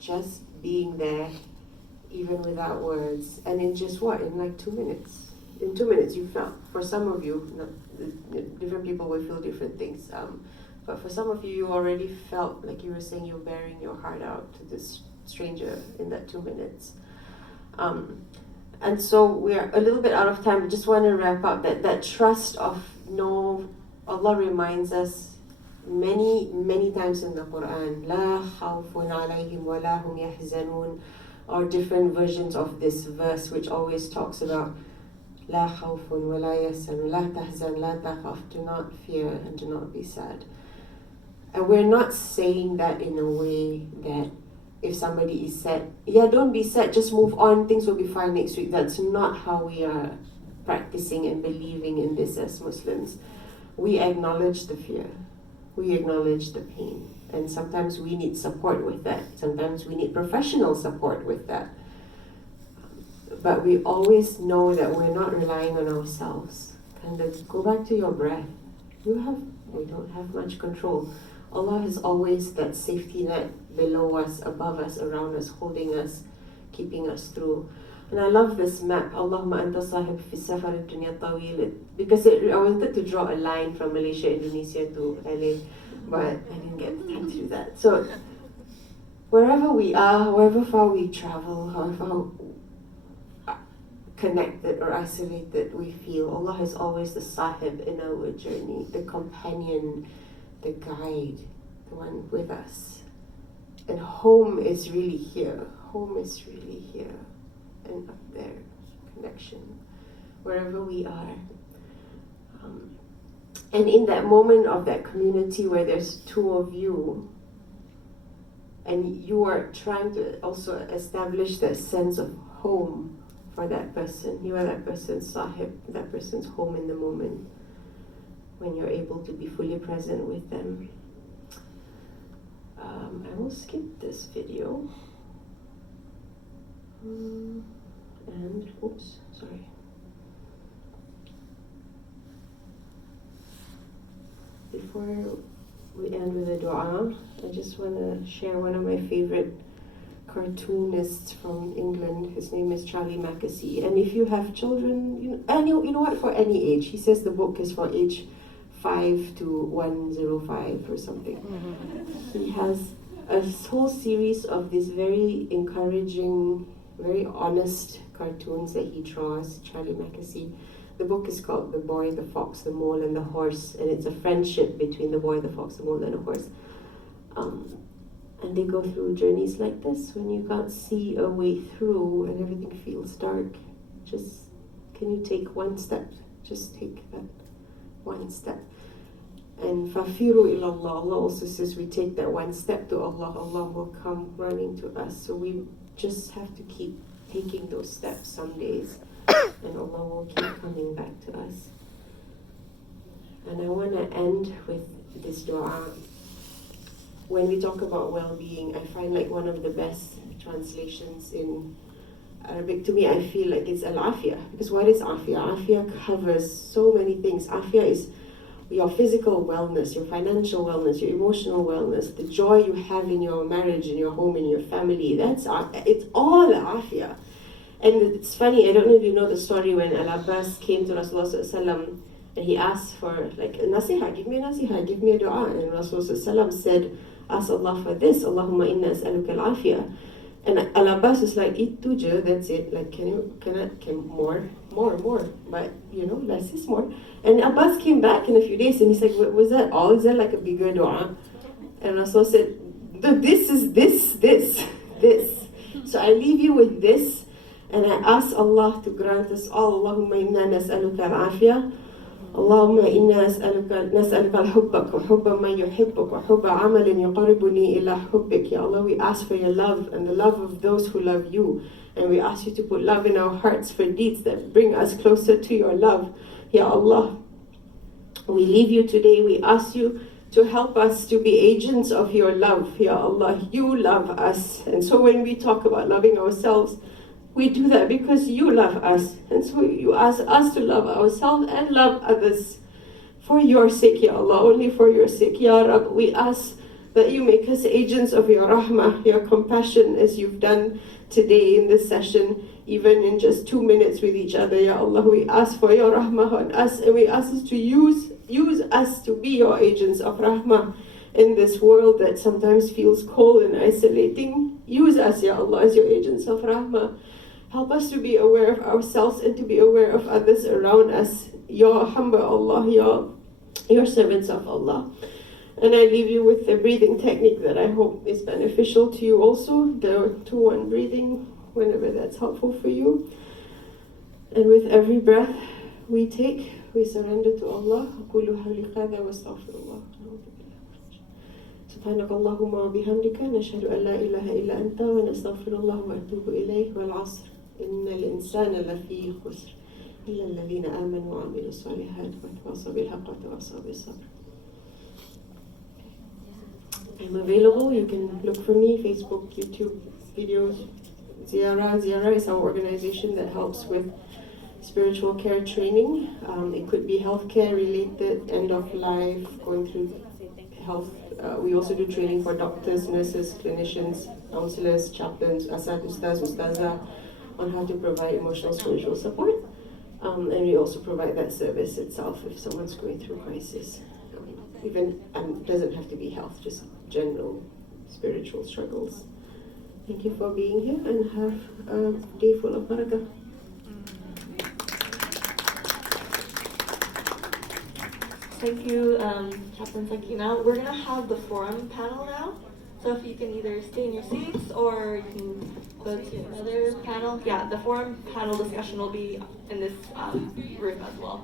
just being there, even without words, and in just in like 2 minutes. In 2 minutes, you felt. For some of you, different people will feel different things. But for some of you, you already felt like you were saying you're bearing your heart out to this stranger in that 2 minutes. And so we are a little bit out of time. I just want to wrap up that trust of Allah reminds us many times in the Quran, La khawfun alayhim wa la hum yahzanun, or different versions of this verse which always talks about La khawfun wa la yahzanun, la tahzan, la takhaf, do not fear and do not be sad. And we're not saying that in a way that if somebody is sad, don't be sad, just move on, things will be fine next week. That's not how we are practicing and believing in this as Muslims. We acknowledge the fear. We acknowledge the pain. And sometimes we need support with that. Sometimes we need professional support with that. But we always know that we're not relying on ourselves. And let's go back to your breath. We don't have much control. Allah is always that safety net below us, above us, around us, holding us, keeping us through. And I love this map, Allahumma anta sahib fi safar dunya tawil, because I wanted to draw a line from Malaysia, Indonesia to LA, but I didn't get the time to do that. So wherever we are, however far we travel, however connected or isolated we feel, Allah is always the sahib in our journey, the companion, the guide, the one with us. And home is really here. Home is really here and up there. Connection, wherever we are. And in that moment of that community where there's two of you, and you are trying to also establish that sense of home for that person. You are that person's sahib, that person's home in the moment, when you're able to be fully present with them. I will skip this video. And, oops, sorry. Before we end with a dua, I just want to share one of my favorite cartoonists from England. His name is Charlie Mackesy. And if you have children, you know what, for any age, he says the book is for age 5 to 105 or something. He has a whole series of these very encouraging, very honest cartoons that he draws, Charlie Mackesy. The book is called The Boy, the Fox, the Mole, and the Horse, and it's a friendship between the boy, the fox, the mole, and the horse. And they go through journeys like this when you can't see a way through and everything feels dark. Just, can you take one step? Just take that one step. And fafiru ilallah, Allah also says we take that one step to Allah, Allah will come running to us. So we just have to keep taking those steps some days, and Allah will keep coming back to us. And I want to end with this dua. When we talk about well-being, I find like one of the best translations in Arabic, to me, I feel like it's al-afiyah. Because what is afiyah? Afiyah covers so many things. Afiyah is your physical wellness, your financial wellness, your emotional wellness, the joy you have in your marriage, in your home, in your family. It's all afiyah. And it's funny, I don't know if you know the story when Alhabshi came to Rasulullah ﷺ and he asked for like a nasiha, give me a nasiha, give me a dua. And Rasulullah ﷺ said, ask Allah for this, Allahumma inna as'aluka al-afiyah. And Alhabshi is like, itu je, that's it. Like, can more? But, less is more. And Abbas came back in a few days and he's like, was that all? Is that like a bigger dua? And Rasul said, this is this. So I leave you with this. And I ask Allah to grant us all, Allahumma inna nas'aluka al-afiyah. Allahumma inna nas'aluka al-hubbak wa hubba man yuhibbuk wa hubba amalin yuqaribuni ila hubbik. Ya Allah, we ask for your love and the love of those who love you. And we ask you to put love in our hearts for deeds that bring us closer to your love. Ya Allah, we leave you today. We ask you to help us to be agents of your love. Ya Allah, you love us. And so when we talk about loving ourselves, we do that because you love us. And so you ask us to love ourselves and love others for your sake, Ya Allah, only for your sake. Ya Rab, we ask that you make us agents of your rahmah, your compassion, as you've done today in this session, even in just 2 minutes with each other. Ya Allah, we ask for your rahmah on us, and we ask us to use us to be your agents of rahmah in this world that sometimes feels cold and isolating. Use us, Ya Allah, as your agents of rahmah. Help us to be aware of ourselves and to be aware of others around us. Ya humble Allah, your servants of Allah. And I leave you with the breathing technique that I hope is beneficial to you also, the 2-1 breathing, whenever that's helpful for you. And with every breath we take, we surrender to Allah. أقول قولي هذا واستغفر الله. سبحانك اللهم وبحمدك نشهد أن لا إله إلا أنت ونستغفر الله ونتوب إليه والعصر إن الإنسان لفي خسر إلا الذين آمنوا وعملوا الصالحات وتواصوا بالحق وتواصوا بالصبر. I'm available. You can look for me, Facebook, YouTube, videos. Ziara is our organization that helps with spiritual care training. It could be healthcare related, end of life, going through health. We also do training for doctors, nurses, clinicians, counselors, chaplains, asad, ustaz, ustazah, on how to provide emotional spiritual support. And we also provide that service itself if someone's going through crisis. Even doesn't have to be health, just general spiritual struggles. Thank you for being here and have a day full of barakah. Thank you, Chaplain Sakinah. We're going to have the forum panel now. So if you can either stay in your seats or you can go to another panel. Yeah, the forum panel discussion will be in this room as well.